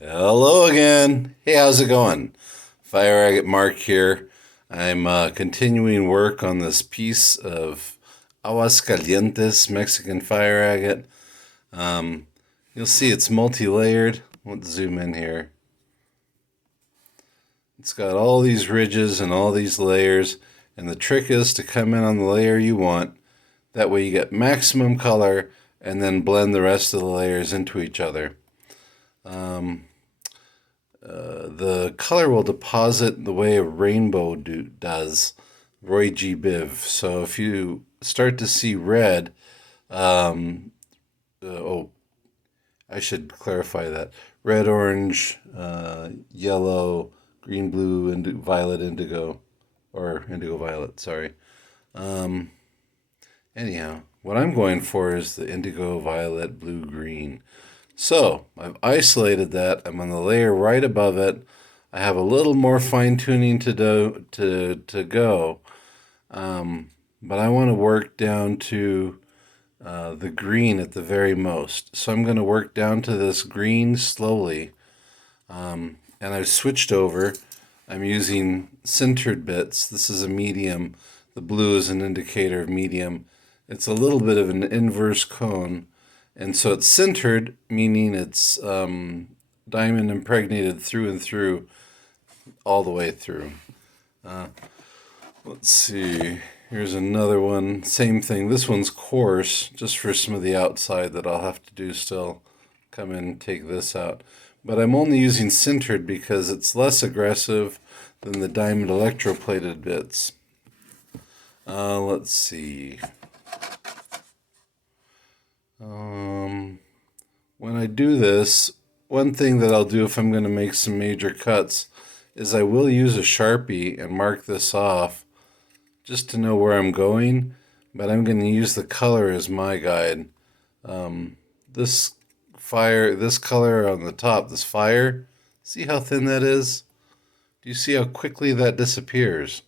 Hello again. Hey, how's it going? Fire Agate Mark here. I'm continuing work on this piece of Aguas Calientes Mexican fire agate. Um, you'll see it's multi-layered. Let's zoom in here. It's got all these ridges and all these layers, and the trick is to come in on the layer you want. That way you get maximum color and then blend the rest of the layers into each other. Um, the color will deposit the way a rainbow does, Roy G. Biv. So if you start to see red, um, oh, I should clarify that. Red, orange, yellow, green, blue, and violet, indigo, or indigo violet, sorry. Um, Anyhow, what I'm going for is the indigo, violet, blue, green. So I've isolated that. I'm on the layer right above it. I have a little more fine tuning to go, but I want to work down to the green at the very most. So I'm going to work down to this green slowly, and I've switched over. I'm using sintered bits. This is a medium. The blue is an indicator of medium. It's a little bit of an inverse cone. And so it's sintered, meaning it's diamond impregnated through and through, all the way through. Uh, let's see. Here's another one. Same thing. This one's coarse, just for some of the outside that I'll have to do still. Come in and take this out. But I'm only using sintered because it's less aggressive than the diamond electroplated bits. Let's see. When I do this, one thing that I'll do if I'm going to make some major cuts is I will use a Sharpie and mark this off just to know where I'm going, but I'm going to use the color as my guide. This this color on the top, this fire, see how thin that is? Do you see how quickly that disappears?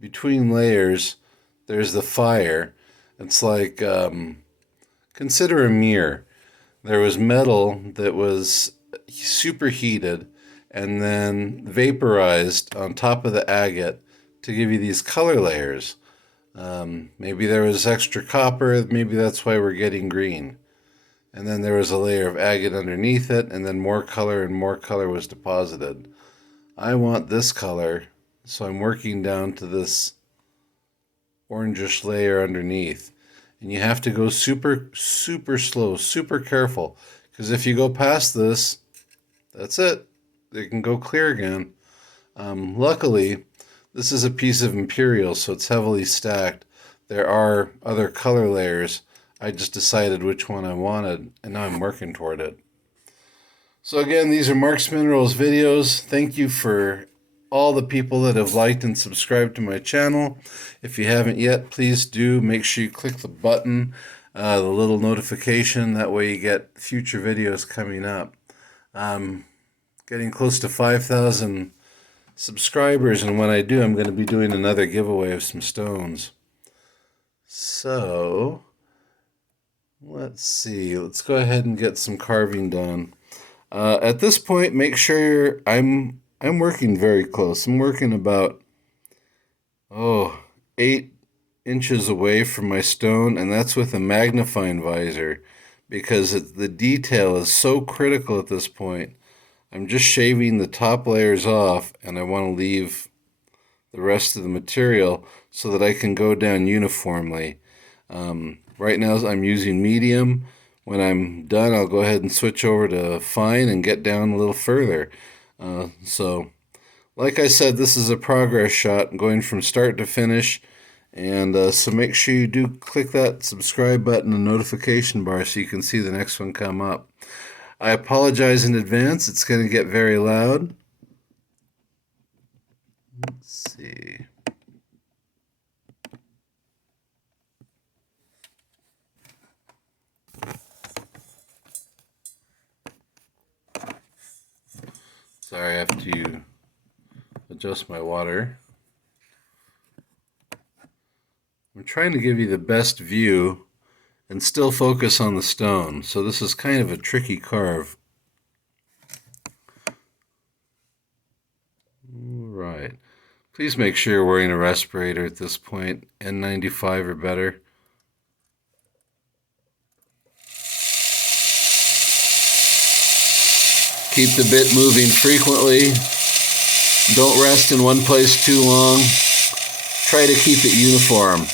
Between layers, there's the fire. It's like, consider a mirror. There was metal that was superheated and then vaporized on top of the agate to give you these color layers. Maybe there was extra copper, maybe that's why we're getting green. And then there was a layer of agate underneath it, and then more color and more color was deposited. I want this color, so I'm working down to this orangish layer underneath. And you have to go super, super slow, super careful. Because if you go past this, that's it. It can go clear again. Luckily, this is a piece of Imperial, so it's heavily stacked. There are other color layers. I just decided which one I wanted, and now I'm working toward it. So again, these are Mark's Minerals videos. Thank you for all the people that have liked and subscribed to my channel. If you haven't yet, please do make sure you click the button, the little notification. That way you get future videos coming up. Getting close to 5,000 subscribers, and when I do, I'm going to be doing another giveaway of some stones. So, let's see. Let's go ahead and get some carving done. At this point, make sure I'm working very close. I'm working about 8 inches away from my stone, and that's with a magnifying visor because the detail is so critical at this point. I'm just shaving the top layers off, and I want to leave the rest of the material so that I can go down uniformly. Right now I'm using medium. When I'm done, I'll go ahead and switch over to fine and get down a little further. So, like I said, this is a progress shot going from start to finish. And so make sure you do click that subscribe button and notification bar so you can see the next one come up. I apologize in advance. It's going to get very loud. Let's see. Sorry, I have to adjust my water. I'm trying to give you the best view and still focus on the stone. So this is kind of a tricky carve. right. Please make sure you're wearing a respirator at this point, N95 or better. Keep the bit moving frequently. Don't rest in one place too long. Try to keep it uniform.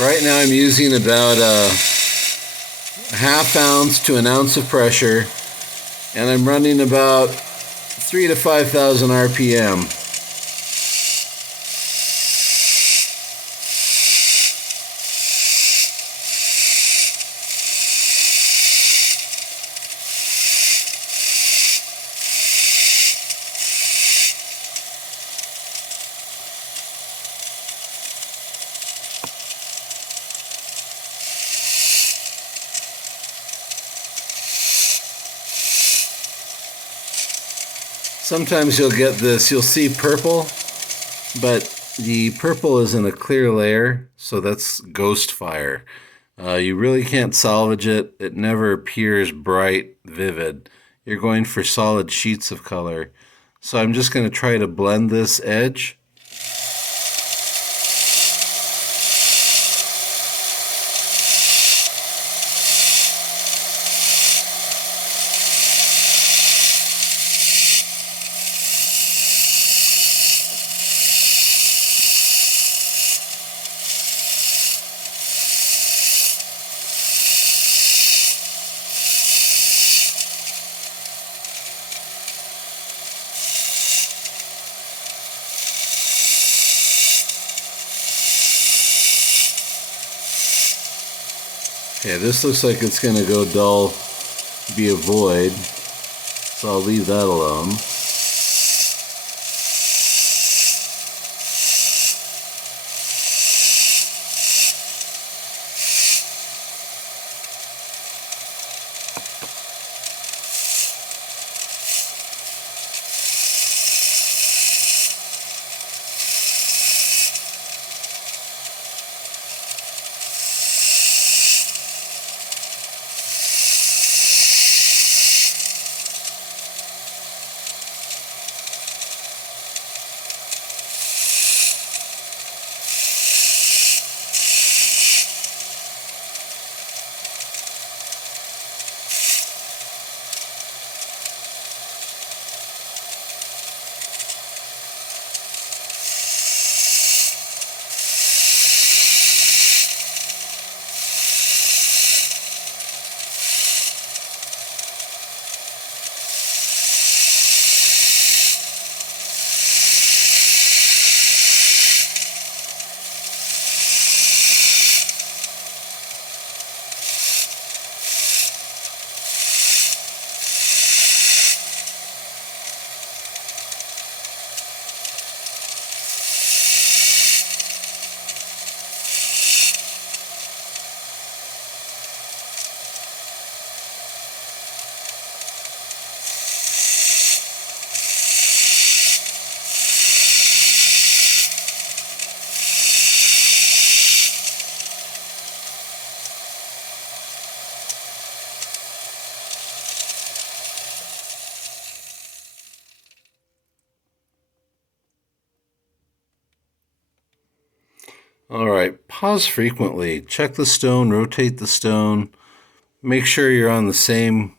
Right now I'm using about a ½ ounce to an ounce of pressure, and I'm running about 3,000 to 5,000 RPM. Sometimes you'll get this, you'll see purple, but the purple is in a clear layer, so that's ghost fire. You really can't salvage it. It never appears bright, vivid. You're going for solid sheets of color. So I'm just going to try to blend this edge. Okay, this looks like it's going to go dull, be a void, so I'll leave that alone. All right, pause frequently. Check the stone, rotate the stone. Make sure you're on the same.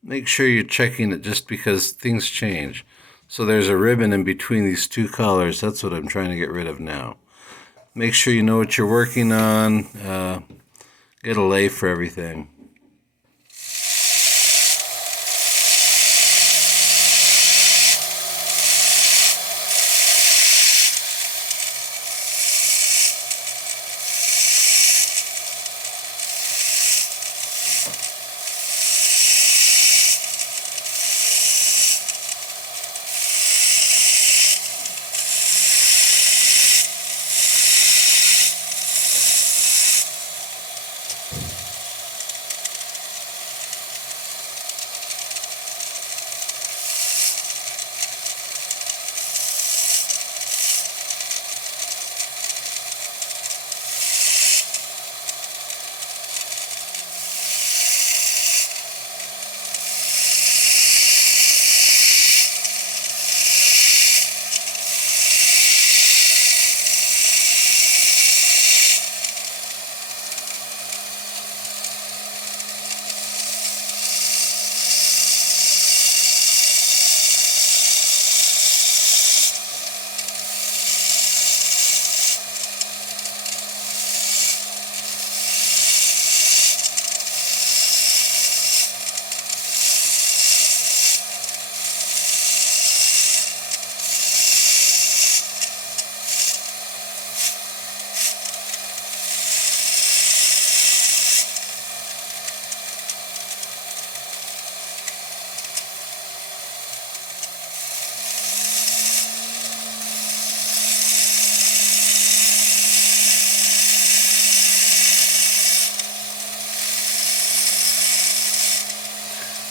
Make sure you're checking it just because things change. So there's a ribbon in between these two colors. That's what I'm trying to get rid of now. Make sure you know what you're working on. Get a lay for everything.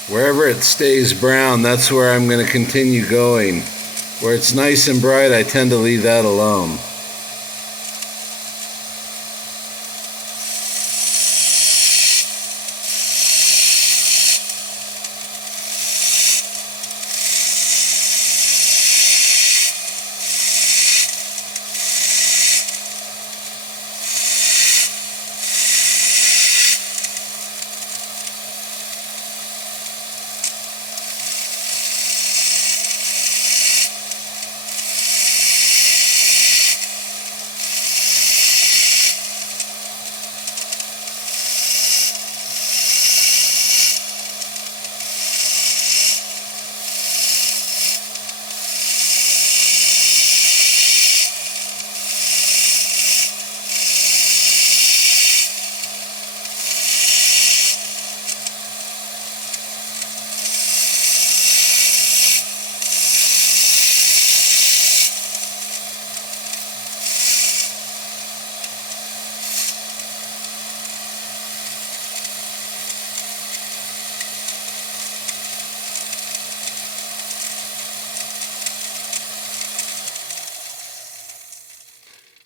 Wherever it stays brown, that's where I'm going to continue going. Where it's nice and bright, I tend to leave that alone.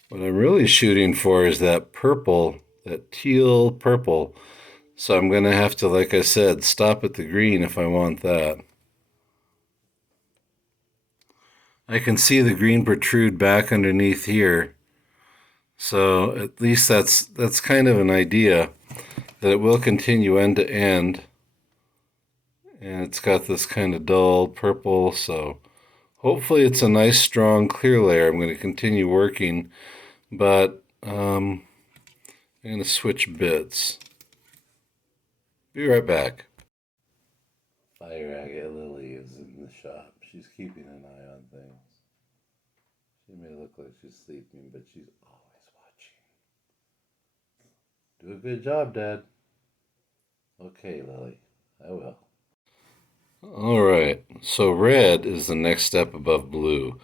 What I'm really shooting for is that purple, that teal purple. So I'm going to have to, like I said, stop at the green if I want that. I can see the green protrude back underneath here. So at least that's kind of an idea that it will continue end to end. And it's got this kind of dull purple, so hopefully it's a nice strong clear layer. I'm going to continue working, but I'm going to switch bits. Be right back. Fire Agate Lily is in the shop. She's keeping an eye on things. She may look like she's sleeping, but she's always watching. Do a good job, Dad. Okay, Lily, I will. All right, so red is the next step above blue.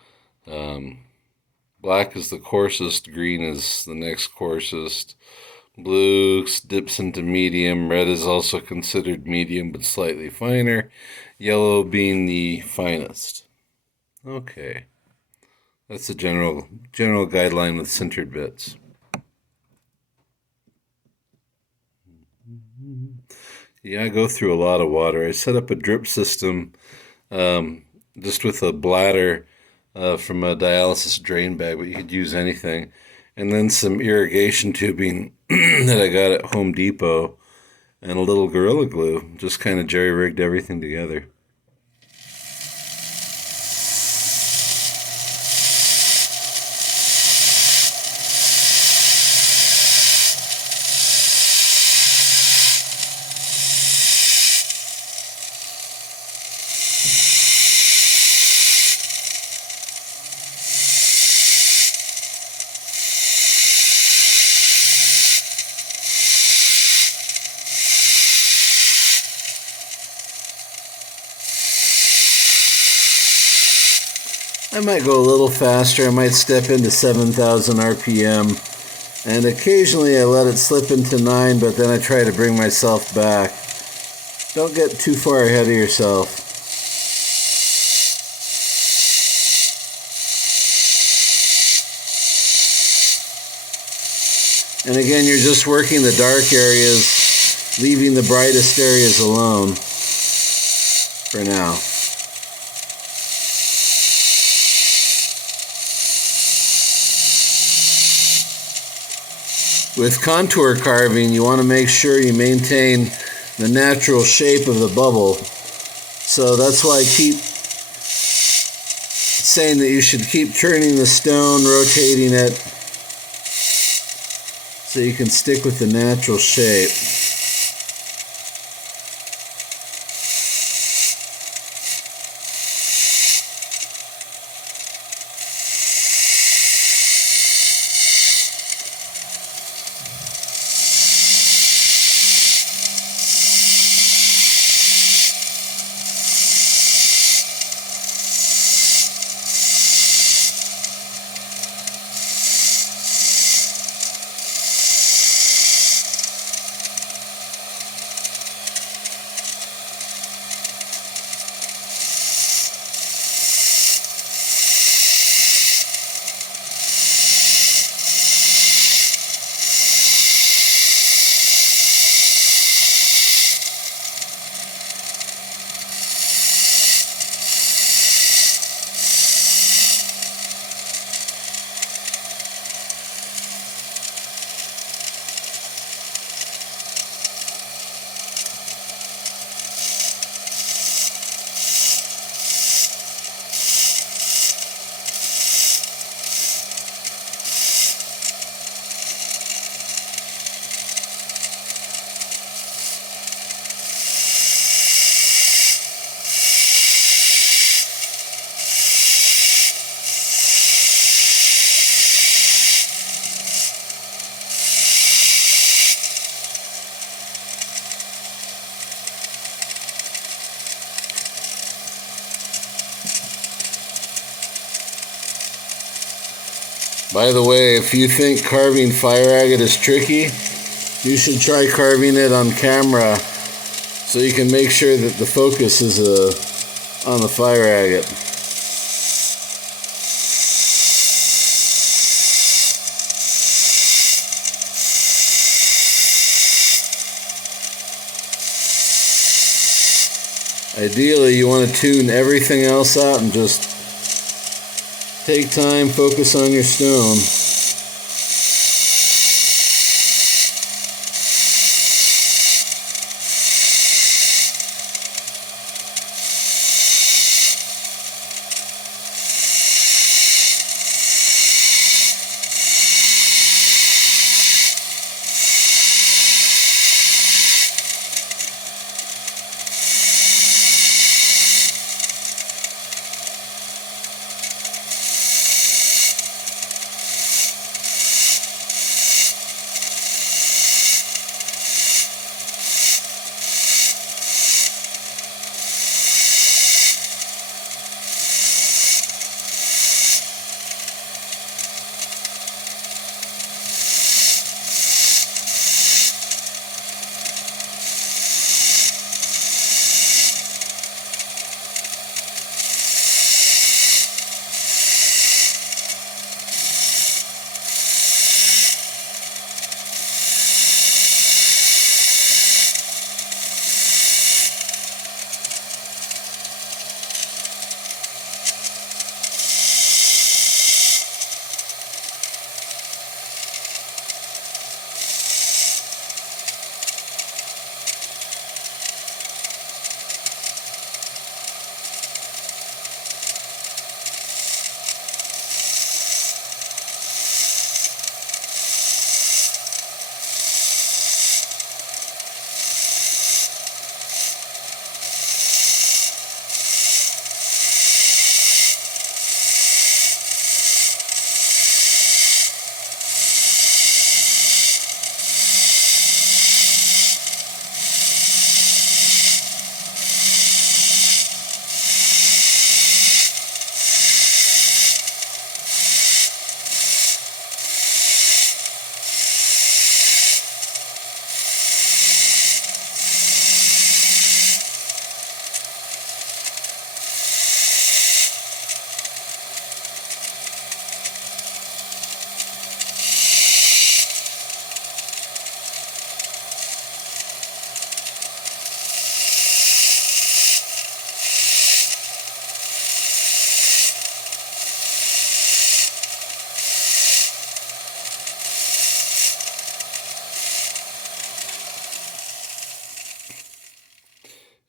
Black is the coarsest, green is the next coarsest. Blue dips into medium. Red is also considered medium but slightly finer. Yellow being the finest. Okay. That's the general guideline with sintered bits. Yeah, I go through a lot of water. I set up a drip system just with a bladder from a dialysis drain bag, but you could use anything. And then some irrigation tubing that I got at Home Depot and a little Gorilla Glue. Just kind of jerry-rigged everything together. I might go a little faster. I might step into 7,000 RPM. And occasionally I let it slip into 9, but then I try to bring myself back. Don't get too far ahead of yourself. And again, you're just working the dark areas, leaving the brightest areas alone for now. With contour carving, you want to make sure you maintain the natural shape of the bubble. So that's why I keep saying that you should keep turning the stone, rotating it, so you can stick with the natural shape. By the way, if you think carving fire agate is tricky, you should try carving it on camera so you can make sure that the focus is on the fire agate. Ideally, you want to tune everything else out and just take time, focus on your stone.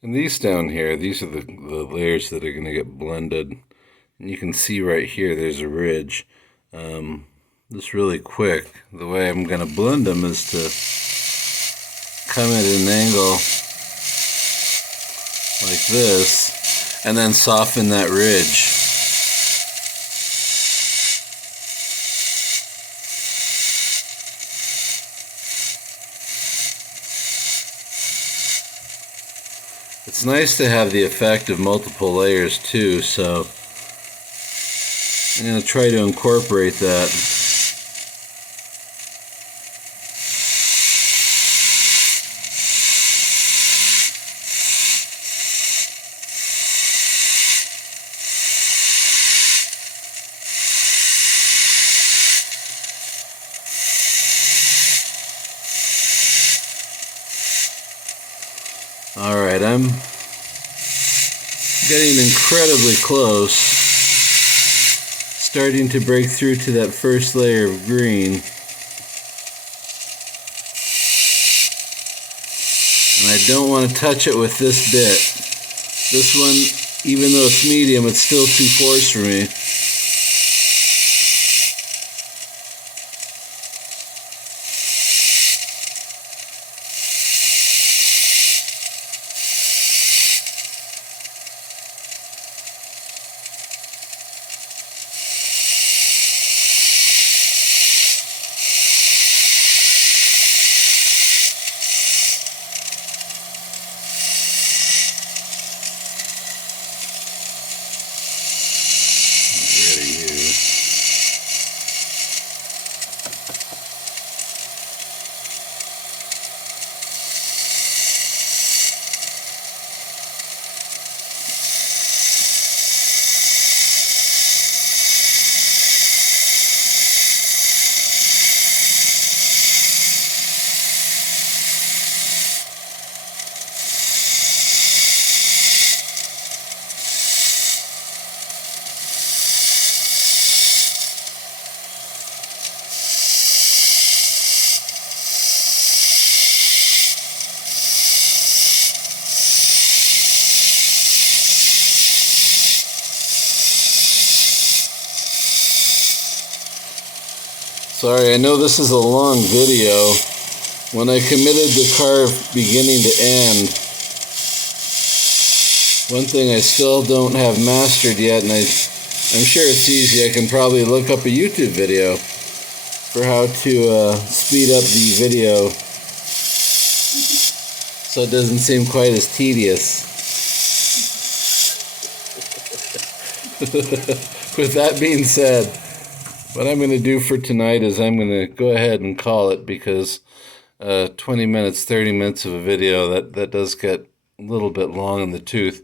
And these down here, these are the layers that are going to get blended. And you can see right here, there's a ridge. Just really quick, the way I'm going to blend them is to come at an angle like this, and then soften that ridge. It's nice to have the effect of multiple layers too, so I'm going to try to incorporate that. Alright, I'm getting incredibly close, starting to break through to that first layer of green. And I don't want to touch it with this bit. This one, even though it's medium, it's still too coarse for me. Sorry, I know this is a long video. When I committed the carve beginning to end, one thing I still don't have mastered yet, and I'm sure it's easy. I can probably look up a YouTube video for how to speed up the video so it doesn't seem quite as tedious. With that being said, what I'm going to do for tonight is I'm going to go ahead and call it, because 20 minutes, 30 minutes of a video, that does get a little bit long in the tooth.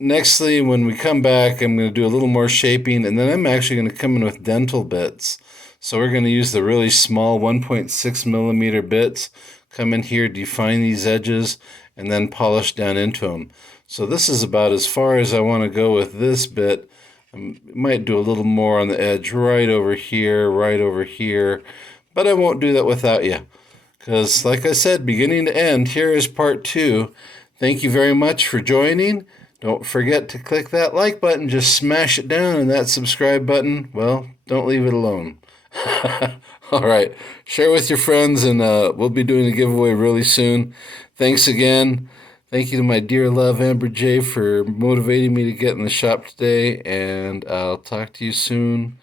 Nextly, when we come back, I'm going to do a little more shaping, and then I'm actually going to come in with dental bits. So we're going to use the really small 1.6 millimeter bits, come in here, define these edges, and then polish down into them. So this is about as far as I want to go with this bit. I might do a little more on the edge right over here, but I won't do that without you, because like I said, beginning to end, here is part 2. Thank you very much for joining. Don't forget to click that like button, just smash it down, and that subscribe button, well, don't leave it alone. All right, share with your friends, and we'll be doing a giveaway really soon. Thanks again. Thank you to my dear love, Amber J, for motivating me to get in the shop today, and I'll talk to you soon.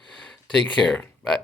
Take care. Bye.